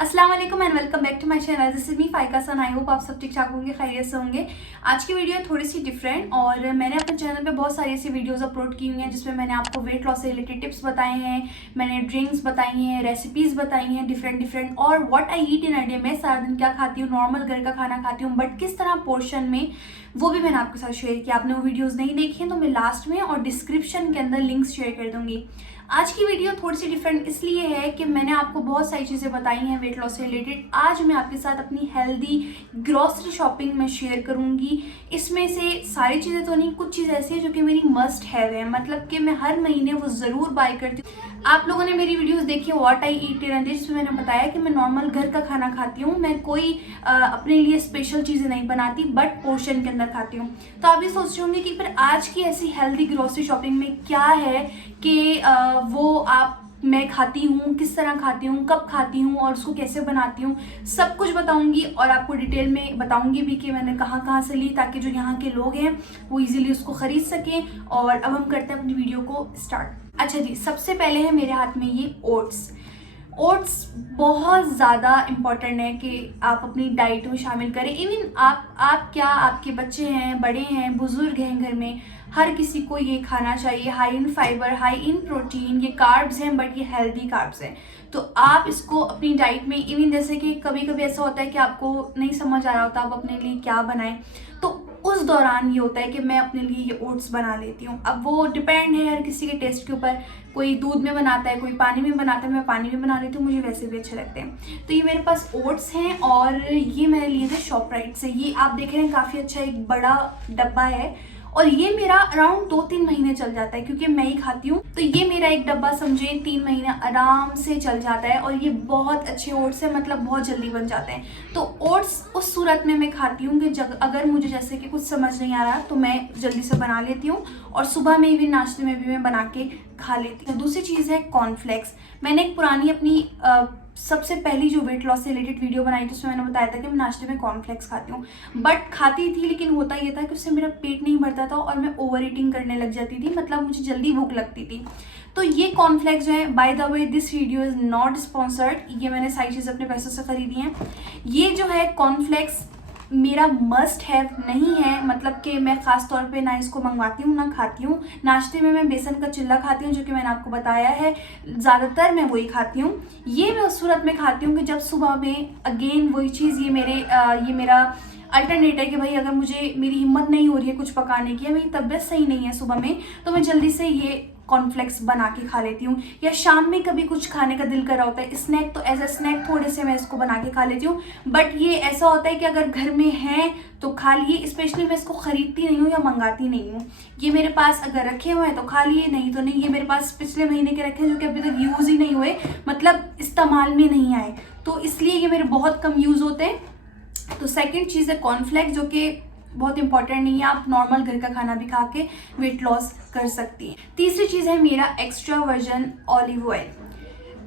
अस्सलाम वालेकुम and welcome back to my channel. This is me Faika सन। आई होप आप सब ठीक ठाक होंगे, खैरियत से होंगे। आज की वीडियो थोड़ी सी डिफरेंट और मैंने अपने चैनल पे बहुत सारी ऐसी वीडियोस अपलोड की हुई हैं जिसमें मैंने आपको वेट लॉस से रिलेटेड टिप्स बताए हैं, मैंने ड्रिंक्स बताई हैं, रेसिपीज़ बताई हैं डिफरेंट और what I eat in a day. मैं सारा दिन क्या खाती हूँ, नॉर्मल घर का खाना खाती हूँ, बट किस तरह पोर्शन में, वो भी मैंने आपके साथ शेयर किया। आपने वो वीडियोज़ नहीं देखी हैं तो मैं लास्ट में और डिस्क्रिप्शन के अंदर लिंक्स शेयर कर दूँगी। आज की वीडियो थोड़ी सी डिफरेंट इसलिए है कि मैंने आपको बहुत सारी चीज़ें बताई हैं वेट लॉस से रिलेटेड। आज मैं आपके साथ अपनी हेल्दी ग्रॉसरी शॉपिंग में शेयर करूंगी। इसमें से सारी चीज़ें तो नहीं, कुछ चीज़ ऐसी है जो कि मेरी मस्ट हैव है, मतलब कि मैं हर महीने वो ज़रूर बाय करती हूँ। आप लोगों ने मेरी वीडियोस देखी है what I eat in a day, जिसमें मैंने बताया कि मैं नॉर्मल घर का खाना खाती हूँ, मैं कोई अपने लिए स्पेशल चीज़ें नहीं बनाती, बट पोर्शन के अंदर खाती हूँ। तो आप ये सोच रहे होंगे कि फिर आज की ऐसी हेल्दी ग्रॉसरी शॉपिंग में क्या है कि वो मैं खाती हूँ, किस तरह खाती हूँ, कब खाती हूँ और उसको कैसे बनाती हूँ, सब कुछ बताऊँगी और आपको डिटेल में बताऊँगी भी कि मैंने कहाँ कहाँ से ली, ताकि जो यहाँ के लोग हैं वो इजीली उसको ख़रीद सकें। और अब हम करते हैं अपनी वीडियो को स्टार्ट। अच्छा जी, सबसे पहले है मेरे हाथ में ये ओट्स। ओट्स बहुत ज़्यादा इम्पॉर्टेंट है कि आप अपनी डाइट में शामिल करें। इवन आप क्या, आपके बच्चे हैं, बड़े हैं, बुजुर्ग हैं, घर में हर किसी को ये खाना चाहिए। High in fibre, high in protein, ये कार्ब्स हैं बट ये हेल्दी कार्ब्स हैं। तो आप इसको अपनी डाइट में, इवन जैसे कि कभी कभी ऐसा होता है कि आपको नहीं समझ आ रहा होता आप अपने लिए क्या बनाएं, तो उस दौरान ये होता है कि मैं अपने लिए ये ओट्स बना लेती हूँ। अब वो डिपेंड है हर किसी के टेस्ट के ऊपर, कोई दूध में बनाता है, कोई पानी में बनाता है, मैं पानी में बना लेती हूँ, मुझे वैसे भी अच्छे लगते हैं। तो ये मेरे पास ओट्स हैं और ये मैंने लिए थे शॉपराइट से। ये आप देख रहे हैं काफ़ी अच्छा एक बड़ा डब्बा है और ये मेरा अराउंड 2-3 महीने चल जाता है क्योंकि मैं ही खाती हूँ। तो ये मेरा एक डब्बा समझे 3 महीने आराम से चल जाता है और ये बहुत अच्छे ओट्स है, मतलब बहुत जल्दी बन जाते हैं। तो ओट्स उस सूरत में मैं खाती हूँ कि अगर मुझे जैसे कि कुछ समझ नहीं आ रहा तो मैं जल्दी से बना लेती हूँ और सुबह में भी, नाश्ते में भी मैं बना के खा लेती हूँ। दूसरी चीज़ है कॉर्नफ्लेक्स। मैंने एक पुरानी अपनी सबसे पहली जो वेट लॉस से रिलेटेड वीडियो बनाई थी उसमें मैंने बताया था कि मैं नाश्ते में कॉर्नफ्लेक्स खाती हूँ, बट खाती थी, लेकिन होता ये था कि उससे मेरा पेट नहीं भरता था और मैं ओवर ईटिंग करने लग जाती थी, मतलब मुझे जल्दी भूख लगती थी। तो ये कॉर्नफ्लेक्स जो है, by the way this video is not sponsored, ये मैंने सारी चीज़ अपने पैसों से खरीदी हैं। ये जो है कॉर्नफ्लेक्स मेरा मस्ट हैव नहीं है, मतलब कि मैं ख़ास तौर पे ना इसको मंगवाती हूँ ना खाती हूँ। नाश्ते में मैं बेसन का चिल्ला खाती हूँ, जो कि मैंने आपको बताया है, ज़्यादातर मैं वही खाती हूँ। ये मैं उस सूरत में खाती हूँ कि जब सुबह में अगेन वही चीज़, ये मेरा अल्टरनेट है कि भाई अगर मुझे, मेरी हिम्मत नहीं हो रही है कुछ पकाने की, या मेरी तबीयत सही नहीं है सुबह में, तो मैं जल्दी से ये कॉर्नफ्लेक्स बना के खा लेती हूँ। या शाम में कभी कुछ खाने का दिल कर रहा होता है, स्नैक, तो एज अ स्नैक थोड़े से मैं इसको बना के खा लेती हूँ। बट ये ऐसा होता है कि अगर घर में है तो खा लिए, स्पेशली मैं इसको खरीदती नहीं हूँ या मंगाती नहीं हूँ। ये मेरे पास अगर रखे हुए हैं तो खा लिए, नहीं तो नहीं। ये मेरे पास पिछले महीने के रखे हैं जो कि अभी तक यूज़ ही नहीं हुए, मतलब इस्तेमाल में नहीं आए, तो इसलिए ये मेरे बहुत कम यूज़ होते हैं। तो सेकेंड चीज़ है कॉर्नफ्लेक्स, जो कि बहुत इंपॉर्टेंट नहीं है, आप नॉर्मल घर का खाना भी खा के वेट लॉस कर सकती हैं। तीसरी चीज़ है मेरा extra version olive oil.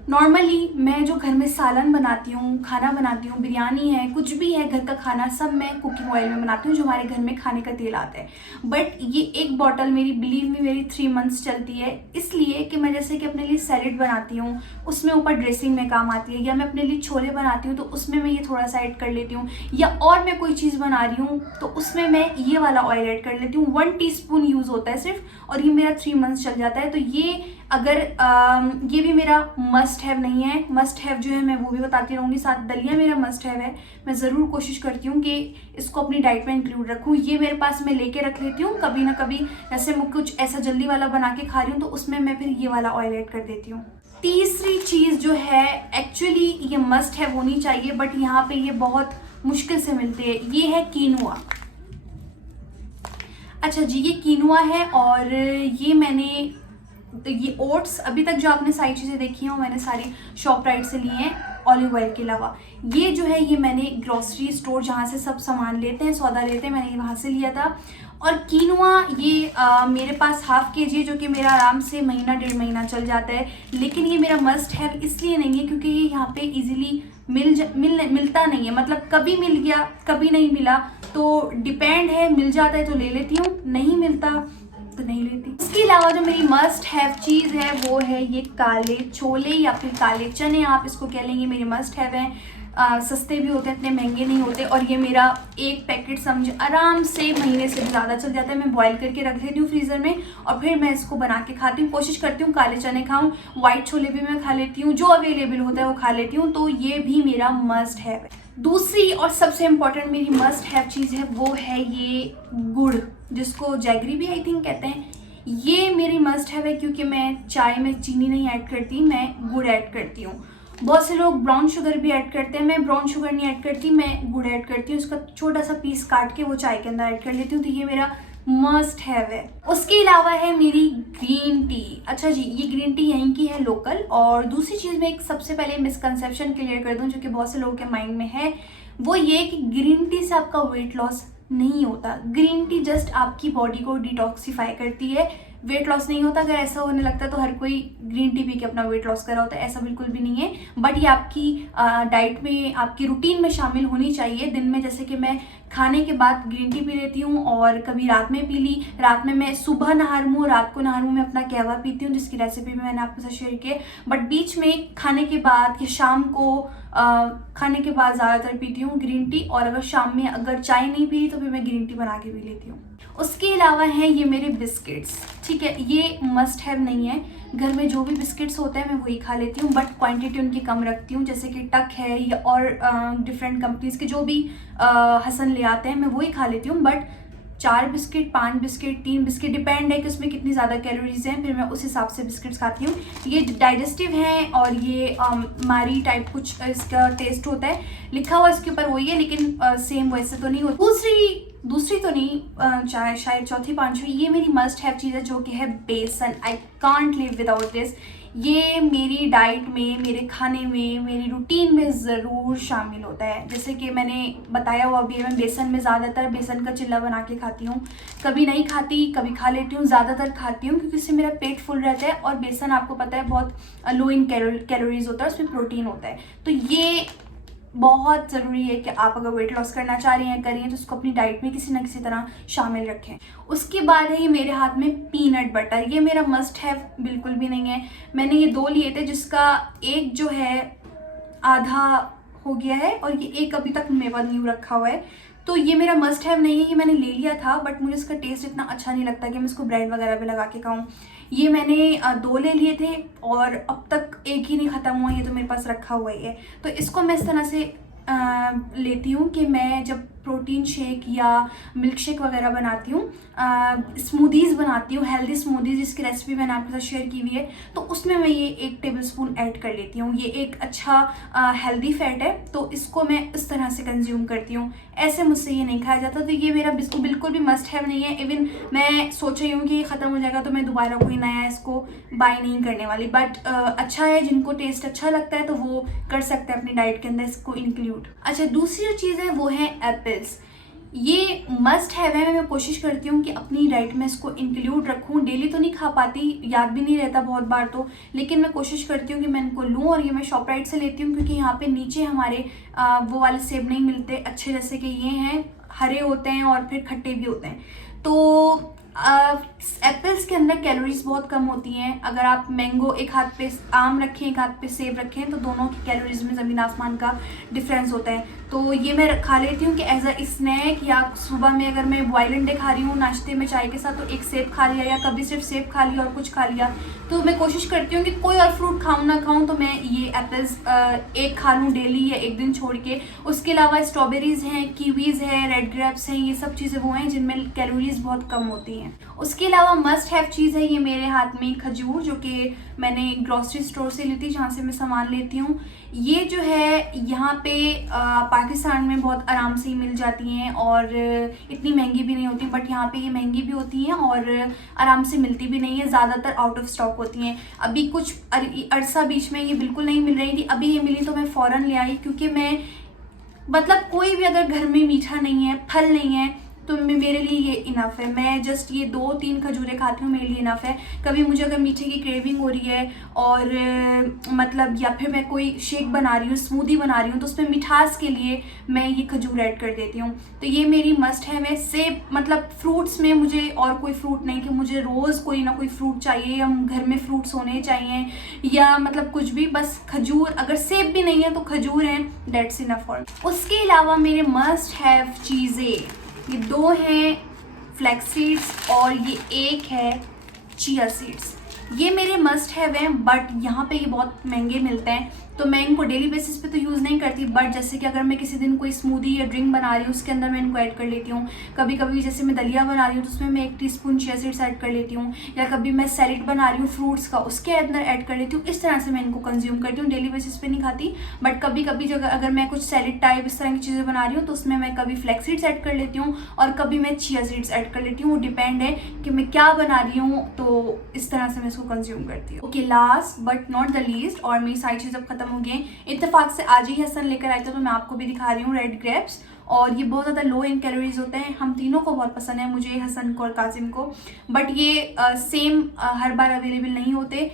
Normally मैं जो घर में सालन बनाती हूँ, खाना बनाती हूँ, बिरयानी है, कुछ भी है, घर का खाना सब मैं कुकिंग ऑयल में बनाती हूँ, जो हमारे घर में खाने का तेल आता है। बट ये एक बॉटल मेरी, बिलीव मी, मेरी 3 मंथ्स चलती है, इसलिए कि मैं जैसे कि अपने लिए सैलेड बनाती हूँ, उसमें ऊपर ड्रेसिंग में काम आती है, या मैं अपने लिए छोले बनाती हूँ तो उसमें मैं ये थोड़ा सा ऐड कर लेती हूँ, या और मैं कोई चीज़ बना रही हूँ तो उसमें मैं ये वाला ऑयल ऐड कर लेती हूँ। 1 टीस्पून यूज़ होता है सिर्फ, और ये मेरा 3 मंथ्स चल जाता है। तो ये अगर ये भी मेरा मस्ट हैव नहीं है, मस्ट हैव जो है मैं वो भी बताती रहूँगी। साथ दलिया मेरा मस्ट हैव है, मैं ज़रूर कोशिश करती हूँ कि इसको अपनी डाइट में इंक्लूड रखूँ। ये मेरे पास मैं लेके रख लेती हूँ, कभी ना कभी जैसे मैं कुछ ऐसा जल्दी वाला बना के खा रही हूँ तो उसमें मैं फिर ये वाला ऑयल ऐड कर देती हूँ। तीसरी चीज़ जो है, एक्चुअली ये मस्ट हैव होनी चाहिए बट यहाँ पे ये बहुत मुश्किल से मिलती है, ये है कीनुआ। अच्छा जी, ये कीनुआ है और ये मैंने, तो ये ओट्स, अभी तक जो आपने सारी चीज़ें देखी हैं वो मैंने सारी शॉपराइट से ली हैं ऑलिव ऑयल के अलावा। ये जो है ये मैंने ग्रॉसरी स्टोर जहाँ से सब सामान लेते हैं, सौदा लेते हैं, मैंने वहाँ से लिया था। और कीनुआ ये मेरे पास ½ kg, जो कि मेरा आराम से महीना 1.5 महीना चल जाता है। लेकिन ये मेरा मस्ट हैव इसलिए नहीं है क्योंकि ये यहाँ पे इजीली मिलता नहीं है, मतलब कभी मिल गया कभी नहीं मिला, तो डिपेंड है, मिल जाता है तो ले लेती हूँ, नहीं मिलता तो नहीं लेती। इसके अलावा जो मेरी मस्ट हैव चीज़ है वो है ये काले छोले या फिर काले चने, आप इसको कह लेंगे, मेरे मस्ट हैव हैं। सस्ते भी होते हैं, इतने महंगे नहीं होते, और ये मेरा एक पैकेट समझ आराम से महीने से भी ज़्यादा चल जाता है। मैं बॉईल करके रख देती हूँ फ्रीज़र में और फिर मैं इसको बना के खाती हूँ। कोशिश करती हूँ काले चने खाऊँ, वाइट छोले भी मैं खा लेती हूँ, जो अवेलेबल होता है वो खा लेती हूँ। तो ये भी मेरा मस्ट हैव है। दूसरी और सबसे इम्पॉर्टेंट मेरी मस्ट हैव चीज़ है वो है ये गुड़, जिसको जैगरी भी आई थिंक कहते हैं। ये मेरी मस्ट हैव है क्योंकि मैं चाय में चीनी नहीं ऐड करती, मैं गुड़ ऐड करती हूँ। बहुत से लोग ब्राउन शुगर भी ऐड करते हैं, मैं ब्राउन शुगर नहीं ऐड करती, मैं गुड़ ऐड करती हूँ। उसका छोटा सा पीस काट के वो चाय के अंदर ऐड कर लेती हूँ। तो ये मेरा मस्ट हैव है। उसके अलावा है मेरी ग्रीन टी। अच्छा जी, ये ग्रीन टी यहीं की है लोकल। और दूसरी चीज़ मैं एक सबसे पहले मिसकंसेप्शन क्लियर कर दूँ जो कि बहुत से लोगों के माइंड में है, वो ये कि ग्रीन टी से आपका वेट लॉस नहीं होता। ग्रीन टी जस्ट आपकी बॉडी को डिटॉक्सिफाई करती है, वेट लॉस नहीं होता। अगर ऐसा होने लगता है तो हर कोई ग्रीन टी पी के अपना वेट लॉस कर रहा होता है, ऐसा बिल्कुल भी नहीं है। बट ये आपकी डाइट में, आपकी रूटीन में शामिल होनी चाहिए। दिन में जैसे कि मैं खाने के बाद ग्रीन टी पी लेती हूँ, और कभी रात में पी ली। रात में मैं सुबह नहार मुँह, रात को नहार मुँह मैं अपना कहवा पीती हूँ, जिसकी रेसिपी भी मैंने आपके साथ शेयर की है। बट बीच में खाने के बाद या शाम को खाने के बाद ज़्यादातर पीती हूँ ग्रीन टी। और अगर शाम में अगर चाय नहीं पी तो फिर मैं ग्रीन टी बना के पी लेती हूँ। उसके अलावा हैं ये मेरे बिस्किट्स, ठीक है, ये मस्ट हैव नहीं है। घर में जो भी बिस्किट्स होते हैं मैं वही खा लेती हूँ, बट क्वांटिटी उनकी कम रखती हूँ। जैसे कि टक है या और डिफरेंट कंपनीज के जो भी हसन ले आते हैं मैं वही खा लेती हूँ। But 4 biscuit, 5 biscuit, 3 biscuit, depend है कि उसमें कितनी ज़्यादा कैलोरीज हैं, फिर मैं उस हिसाब से बिस्किट्स खाती हूँ। ये डाइजेस्टिव हैं और ये मारी टाइप कुछ इसका टेस्ट होता है, लिखा हुआ इसके ऊपर वही है, लेकिन सेम वैसे तो नहीं होता। दूसरी तो नहीं, शायद चौथी पांचवी, ये मेरी मस्ट हैव चीज़ है जो कि है बेसन। I can't live without this. ये मेरी डाइट में, मेरे खाने में, मेरी रूटीन में ज़रूर शामिल होता है। जैसे कि मैंने बताया हुआ अभी, मैं बेसन में ज़्यादातर बेसन का चिल्ला बना के खाती हूँ। कभी नहीं खाती, कभी खा लेती हूँ, ज़्यादातर खाती हूँ क्योंकि इससे मेरा पेट फुल रहता है। और बेसन आपको पता है बहुत लो इन कैलोरीज होता है, उसमें प्रोटीन होता है। तो ये बहुत ज़रूरी है कि आप अगर वेट लॉस करना चाह रही हैं, करिए, तो उसको अपनी डाइट में किसी ना किसी तरह शामिल रखें। उसके बाद है ये मेरे हाथ में पीनट बटर। ये मेरा मस्ट हैव बिल्कुल भी नहीं है। मैंने ये 2 लिए थे, जिसका एक जो है आधा हो गया है और ये एक अभी तक मेरे पास न्यू रखा हुआ है। तो ये मेरा मस्ट हैव नहीं है। ये मैंने ले लिया था, बट मुझे इसका टेस्ट इतना अच्छा नहीं लगता कि मैं इसको ब्रेड वगैरह पे लगा के खाऊं। ये मैंने 2 ले लिए थे और अब तक एक ही नहीं ख़त्म हुआ, ये तो मेरे पास रखा हुआ ही है। तो इसको मैं इस तरह से लेती हूँ कि मैं जब प्रोटीन शेक या मिल्क शेक वगैरह बनाती हूँ, स्मूदीज़ बनाती हूँ, हेल्दी स्मूदीज़, जिसकी रेसिपी मैंने आपके साथ शेयर की हुई है, तो उसमें मैं ये 1 टेबलस्पून ऐड कर लेती हूँ। ये एक अच्छा हेल्दी फैट है, तो इसको मैं इस तरह से कंज्यूम करती हूँ। ऐसे मुझसे ये नहीं खाया जाता, तो ये मेरा बिल्कुल भी मस्ट हैव नहीं है। इवन मैं सोच रही हूँ कि ये ख़त्म हो जाएगा तो मैं दोबारा कोई नया इसको बाय नहीं करने वाली। बट अच्छा है, जिनको टेस्ट अच्छा लगता है तो वो कर सकते हैं अपनी डाइट के अंदर इसको इंक्लूड। अच्छा, दूसरी जो चीज़ है वो है एप्पल्स। ये मस्ट हैव है। मैं कोशिश करती हूँ कि अपनी डाइट में इसको इंक्लूड रखूँ। डेली तो नहीं खा पाती, याद भी नहीं रहता बहुत बार तो, लेकिन मैं कोशिश करती हूँ कि मैं इनको लूँ। और ये मैं शॉपराइट से लेती हूँ क्योंकि यहाँ पे नीचे हमारे वो वाले सेब नहीं मिलते अच्छे, जैसे कि ये हैं, हरे होते हैं और फिर खट्टे भी होते हैं। तो एप्पल्स के अंदर कैलोरीज बहुत कम होती हैं। अगर आप मैंगो एक हाथ पे आम रखें, एक हाथ पे सेब रखें, तो दोनों की कैलोरीज में ज़मीन आसमान का डिफरेंस होता है। तो ये मैं खा लेती हूँ कि एज अ स्नैक, या सुबह में अगर मैं बॉयल अंडे खा रही हूँ नाश्ते में चाय के साथ, तो एक सेब खा लिया, या कभी सिर्फ सेब खा लिया और कुछ खा लिया। तो मैं कोशिश करती हूँ कि कोई और फ्रूट खाऊँ ना खाऊँ, तो मैं ये एप्पल्स एक खा लूँ डेली या एक दिन छोड़ के। उसके अलावा स्ट्रॉबेरीज़ हैं, कीवीज़ है, रेड ग्रेप्स हैं, ये सब चीज़ें वो हैं जिनमें कैलोरीज बहुत कम होती हैं। उसके अलावा मस्ट हैव चीज़ है ये मेरे हाथ में खजूर, जो कि मैंने ग्रॉसरी स्टोर से ली थी, जहाँ से मैं सामान लेती हूँ। ये जो है यहाँ पे पाकिस्तान में बहुत आराम से ही मिल जाती हैं और इतनी महंगी भी नहीं होती, बट यहाँ पे ये महंगी भी होती हैं और आराम से मिलती भी नहीं है। ज़्यादातर आउट ऑफ स्टॉक होती हैं। अभी कुछ अरसा बीच में ये बिल्कुल नहीं मिल रही थी, अभी ये मिली तो मैं फ़ौरन ले आई, क्योंकि मैं, मतलब कोई भी अगर घर में मीठा नहीं है, फल नहीं है, तो मेरे लिए ये इनफ है। मैं जस्ट ये 2-3 खजूरें खाती हूँ, मेरे लिए इनफ है। कभी मुझे अगर मीठे की क्रेविंग हो रही है और मतलब या फिर मैं कोई शेक बना रही हूँ, स्मूदी बना रही हूँ, तो उसमें मिठास के लिए मैं ये खजूर ऐड कर देती हूँ। तो ये मेरी मस्ट है। मैं सेब मतलब फ्रूट्स में मुझे और कोई फ्रूट नहीं कि मुझे रोज़ कोई ना कोई फ्रूट चाहिए या घर में फ्रूट्स होने चाहिए या मतलब कुछ भी, बस खजूर, अगर सेब भी नहीं है तो खजूर है, डेट्स इनफ फॉर। उसके अलावा मेरे मस्ट हैव चीज़ें ये 2 हैं फ्लैक्स सीड्स और ये एक है चिया सीड्स। ये मेरे मस्ट हैव हैं, बट यहाँ पे ये बहुत महंगे मिलते हैं तो मैं इनको डेली बेसिस पे तो यूज़ नहीं करती। बट जैसे कि अगर मैं किसी दिन कोई स्मूदी या ड्रिंक बना रही हूँ उसके अंदर मैं इनको ऐड कर लेती हूँ। कभी कभी जैसे मैं दलिया बना रही हूँ तो उसमें मैं 1 टीस्पून चिया सीड्स ऐड कर लेती हूँ, या कभी मैं सैलेड बना रही हूँ फ्रूट्स का उसके अंदर ऐड कर लेती हूँ। इस तरह से मैं इनको कंज्यूम करती हूँ, डेली बेसिस पे नहीं खाती। बट कभी कभी जो अगर मैं कुछ सैलेड टाइप इस तरह की चीज़ें बना रही हूँ तो उसमें मैं कभी फ्लैक्स सीड्स ऐड कर लेती हूँ और कभी मैं चिया सीड्स ऐड कर लेती हूँ। वो डिपेंड है कि मैं क्या बना रही हूँ, तो इस तरह से मैं इसको कंज्यूम करती हूँ। Okay, last but not the least, और मेरी सारी चीज़ अब खत्म हो गई। इत्तेफाक से आज ही हसन लेकर आए थे तो मैं आपको भी दिखा रही हूँ रेड ग्रेप्स, और ये बहुत ज़्यादा लो इन कैलोरीज होते हैं। हम तीनों को बहुत पसंद है, मुझे, हसन को और काजिम को। बट ये सेम हर बार अवेलेबल नहीं होते,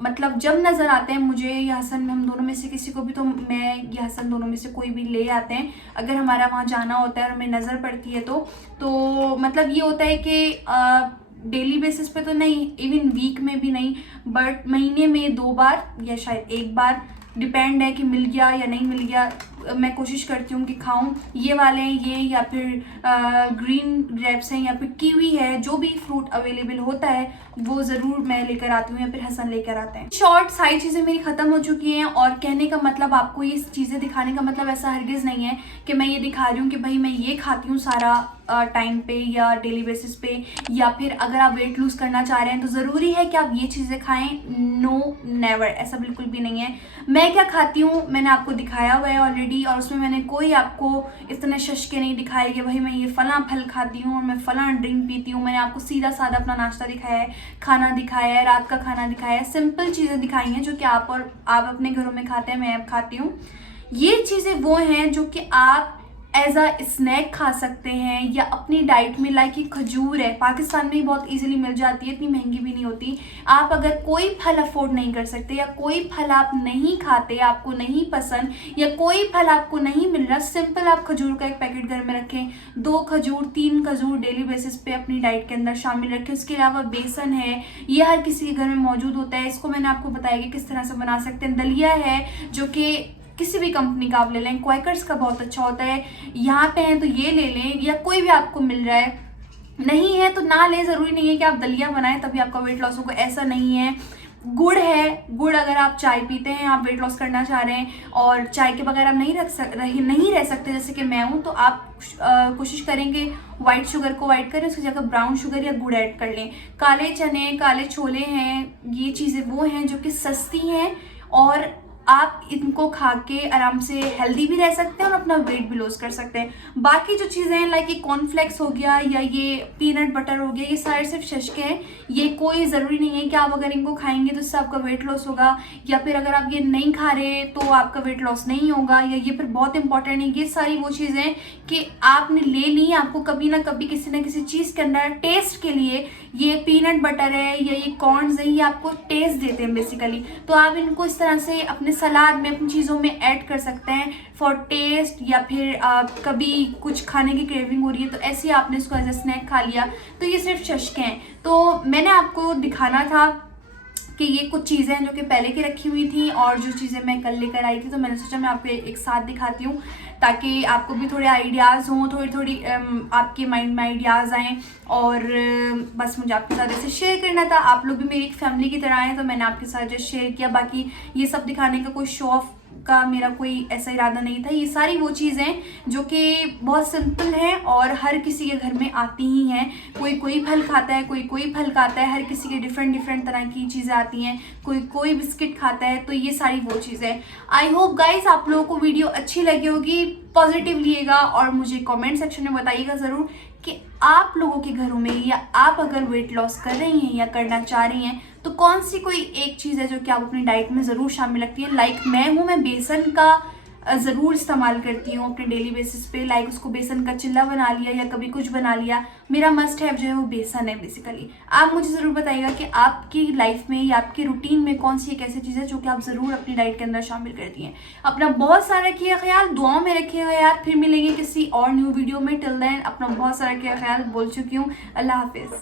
मतलब जब नज़र आते हैं मुझे या हसन, हम दोनों में से किसी को भी, तो मैं या हसन दोनों में से कोई भी ले आते हैं अगर हमारा वहाँ जाना होता है और हमें नज़र पड़ती है तो मतलब ये होता है कि डेली बेसिस पे तो नहीं, इवन वीक में भी नहीं, बट महीने में 2 बार या शायद 1 बार, डिपेंड है कि मिल गया या नहीं मिल गया, मैं कोशिश करती हूँ कि खाऊं। ये वाले हैं ये, या फिर ग्रीन ग्रेप्स हैं, या फिर कीवी है, जो भी फ्रूट अवेलेबल होता है वो ज़रूर मैं लेकर आती हूँ या फिर हसन लेकर आते हैं। शॉर्ट सारी चीज़ें मेरी ख़त्म हो चुकी हैं, और कहने का मतलब, आपको ये चीज़ें दिखाने का मतलब ऐसा हरगिज़ नहीं है कि मैं ये दिखा रही हूँ कि भाई मैं ये खाती हूँ सारा टाइम पे या डेली बेसिस पे, या फिर अगर आप वेट लूज़ करना चाह रहे हैं तो ज़रूरी है कि आप ये चीज़ें खाएं। नो, नेवर, ऐसा बिल्कुल भी नहीं है। मैं क्या खाती हूँ मैंने आपको दिखाया हुआ है ऑलरेडी, और उसमें मैंने कोई आपको इतने शश के नहीं दिखाए कि भाई मैं ये फ़लाँ फल खाती हूँ और मैं फ़लाँ ड्रिंक पीती हूँ। मैंने आपको सीधा साधा अपना नाश्ता दिखाया है, खाना दिखाया है, रात का खाना दिखाया है, सिंपल चीज़ें दिखाई हैं जो कि आप अपने घरों में खाते हैं, मैं अब खाती हूँ। ये चीज़ें वो हैं जो कि आप एज अ स्नैक खा सकते हैं या अपनी डाइट में, लाइक ये खजूर है, पाकिस्तान में ही बहुत इजीली मिल जाती है, इतनी महंगी भी नहीं होती। आप अगर कोई फल अफोर्ड नहीं कर सकते या कोई फल आप नहीं खाते, आपको नहीं पसंद, या कोई फल आपको नहीं मिल रहा, सिंपल आप खजूर का एक पैकेट घर में रखें, 2 खजूर 3 खजूर डेली बेसिस पे अपनी डाइट के अंदर शामिल रखें। उसके अलावा बेसन है, ये हर किसी के घर में मौजूद होता है, इसको मैंने आपको बताया कि किस तरह से बना सकते हैं। दलिया है जो कि किसी भी कंपनी का आप ले लें, क्वाइकर्स का बहुत अच्छा होता है, यहाँ पे हैं तो ये ले लें, या कोई भी आपको मिल रहा है, नहीं है तो ना लें। ज़रूरी नहीं है कि आप दलिया बनाएं तभी आपका वेट लॉस होगा, ऐसा नहीं है। गुड़ है, गुड़ अगर आप चाय पीते हैं, आप वेट लॉस करना चाह रहे हैं और चाय के बगैर आप नहीं रह सकते जैसे कि मैं हूँ, तो आप कोशिश करेंगे वाइट शुगर को अवॉइड करें, उसकी जगह ब्राउन शुगर या गुड़ ऐड कर लें। काले चने, काले छोले हैं, ये चीज़ें वो हैं जो कि सस्ती हैं और आप इनको खा के आराम से हेल्दी भी रह सकते हैं और अपना वेट भी लॉस कर सकते हैं। बाकी जो चीज़ें हैं लाइक ये कॉर्नफ्लेक्स हो गया या ये पीनट बटर हो गया, ये सारे सिर्फ शशके हैं। ये कोई ज़रूरी नहीं है कि आप अगर इनको खाएंगे तो इससे आपका वेट लॉस होगा, या फिर अगर आप ये नहीं खा रहे तो आपका वेट लॉस नहीं होगा, या ये फिर बहुत इंपॉर्टेंट है। ये सारी वो चीज़ें कि आपने ले ली, आपको कभी ना कभी किसी न किसी चीज़ के अंदर टेस्ट के लिए, ये पीनट बटर है या ये कॉर्न्स है, ये आपको टेस्ट देते हैं बेसिकली, तो आप इनको इस तरह से अपने सलाद में, अपनी चीज़ों में ऐड कर सकते हैं फॉर टेस्ट, या फिर कभी कुछ खाने की क्रेविंग हो रही है तो ऐसे ही आपने इसको एज ए स्नैक खा लिया। तो ये सिर्फ शशके हैं। तो मैंने आपको दिखाना था कि ये कुछ चीज़ें हैं जो कि पहले की रखी हुई थी और जो चीज़ें मैं कल लेकर आई थी, तो मैंने सोचा मैं आपको एक साथ दिखाती हूँ ताकि आपको भी थोड़े आइडियाज़ हों, थोड़ी आपके माइंड में आइडियाज़ आएँ। और बस मुझे आपके साथ ऐसे शेयर करना था, आप लोग भी मेरी एक फैमिली की तरह हैं तो मैंने आपके साथ जस्ट शेयर किया। बाकी ये सब दिखाने का कोई शो ऑफ का मेरा कोई ऐसा इरादा नहीं था। ये सारी वो चीज़ें जो कि बहुत सिंपल हैं और हर किसी के घर में आती ही हैं। कोई फल खाता है, कोई फल खाता है, हर किसी के डिफरेंट तरह की चीज़ें आती हैं, कोई बिस्किट खाता है। तो ये सारी वो चीज़ें। आई होप गाइस आप लोगों को वीडियो अच्छी लगी होगी, पॉजिटिव लिएगा और मुझे कमेंट सेक्शन में बताइएगा ज़रूर कि आप लोगों के घरों में, या आप अगर वेट लॉस कर रही हैं या करना चाह रही हैं तो कौन सी कोई एक चीज़ है जो कि आप अपनी डाइट में ज़रूर शामिल रखती है। लाइक मैं हूँ, मैं बेसन का ज़रूर इस्तेमाल करती हूँ अपने डेली बेसिस पे। लाइक उसको बेसन का चिल्ला बना लिया या कभी कुछ बना लिया। मेरा मस्ट हैव जो है वो बेसन है बेसिकली। आप मुझे ज़रूर बताइएगा कि आपकी लाइफ में या आपके रूटीन में कौन सी एक ऐसी चीज़ है जो कि आप ज़रूर अपनी डाइट के अंदर शामिल करती हैं। अपना बहुत सारा रखिएगा ख्याल, दुआओं में रखिएगा यार। फिर मिलेंगे किसी और न्यू वीडियो में। टिल देन अपना बहुत सारा रखिएगा ख्याल। बोल चुकी हूँ, अल्लाह हाफिज़।